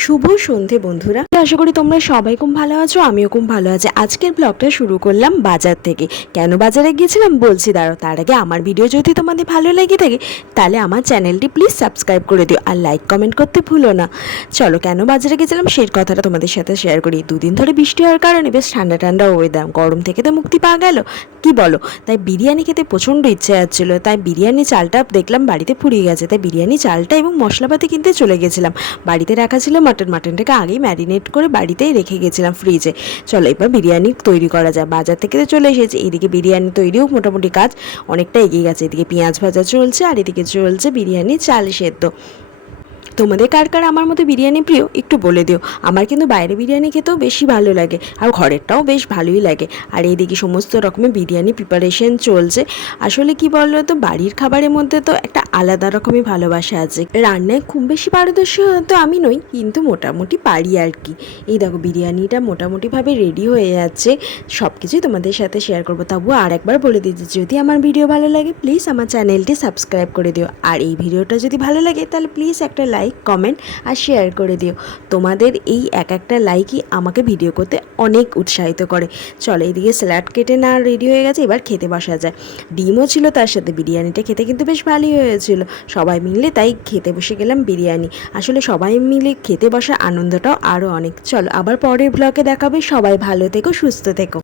শুভ সন্ধে, বন্ধুরা। আশা করি তোমরা সবাই খুব ভালো আছো, আমিও খুব ভালো আছি। আজকের ব্লগটা শুরু করলাম বাজার থেকে। কেন বাজারে গিয়েছিলাম বলছি দাঁড়ো তার আগে আমার ভিডিও যদি তোমাদের ভালো লেগে থাকে, তাহলে আমার চ্যানেলটি প্লিজ সাবস্ক্রাইব করে দিও আর লাইক কমেন্ট করতে ভুলো না। চলো, কেন বাজারে গেছিলাম সেই কথাটা তোমাদের সাথে শেয়ার করি। দুদিন ধরে বৃষ্টি হওয়ার কারণে বেশ ঠান্ডা ঠান্ডা ওয়েদার গরম থেকে তো মুক্তি পাওয়া গেল। কি বলো? তাই বিরিয়ানি খেতে প্রচণ্ড ইচ্ছে যাচ্ছিল, তাই বিরিয়ানি চালটা দেখলাম বাড়িতে ফুরিয়ে গেছে, তাই বিরিয়ানি চালটা এবং মশলাপাতি কিনতে চলে গেছিলাম। বাড়িতে রাখা ছিল মাটন মাটনটাকে আগেই ম্যারিনেট করে বাড়িতেই রেখে গেছিলাম ফ্রিজে চলো এবার বিরিয়ানি তৈরি করা যায় বাজার থেকে তো চলে এসেছে। এদিকে বিরিয়ানি তৈরিও মোটামুটি কাজ। অনেকটা এগিয়ে গেছে। এদিকে পেঁয়াজ ভাজা চলছে আর এদিকে চলছে বিরিয়ানি চাল সেদ্ধ। তোমাদের কার কার আমার মতো বিরিয়ানি প্রিয় একটু বলে দিও। আমার কিন্তু বাইরে বিরিয়ানি খেতেও বেশি ভালো লাগে আর ঘরেরটাও বেশ ভালোই লাগে। আর এইদিকে সমস্ত রকমের বিরিয়ানি প্রিপারেশন চলছে। আসলে কি বলো তো বাড়ির খাবারের মধ্যে তো একটা আলাদা রকমই ভালোবাসা আছে। রান্নায় খুব বেশি পারদর্শী হয়তো আমি নই, কিন্তু মোটামুটি পারি আর কি। এই দেখো, বিরিয়ানিটা মোটামুটিভাবে রেডি হয়ে যাচ্ছে। সব কিছুই তোমাদের সাথে শেয়ার করব। তবুও আর একবার বলে দিচ্ছি, যদি আমার ভিডিও ভালো লাগে প্লিজ আমার চ্যানেলটি সাবস্ক্রাইব করে দিও। আর এই ভিডিওটা যদি ভালো লাগে, তাহলে প্লিজ একটা লাইক কমেন্ট আর শেয়ার করে দিও। তোমাদের এই এক একটা লাইকই আমাকে ভিডিও করতে অনেক উৎসাহিত করে। চলো এইদিকে স্যালাড কেটে না রেডি হয়ে গেছে, এবার খেতে বসা যায় ডিমও ছিল তার সাথে, বিরিয়ানিটা খেতে কিন্তু বেশ ভালোই হয়েছিল। সবাই মিলে তাই খেতে বসে গেলাম বিরিয়ানি। আসলে সবাই মিলে খেতে বসার আনন্দটাও আরও অনেক। চলো আবার পরের ব্লগে দেখাবে। সবাই ভালো থেকো, সুস্থ থেকো।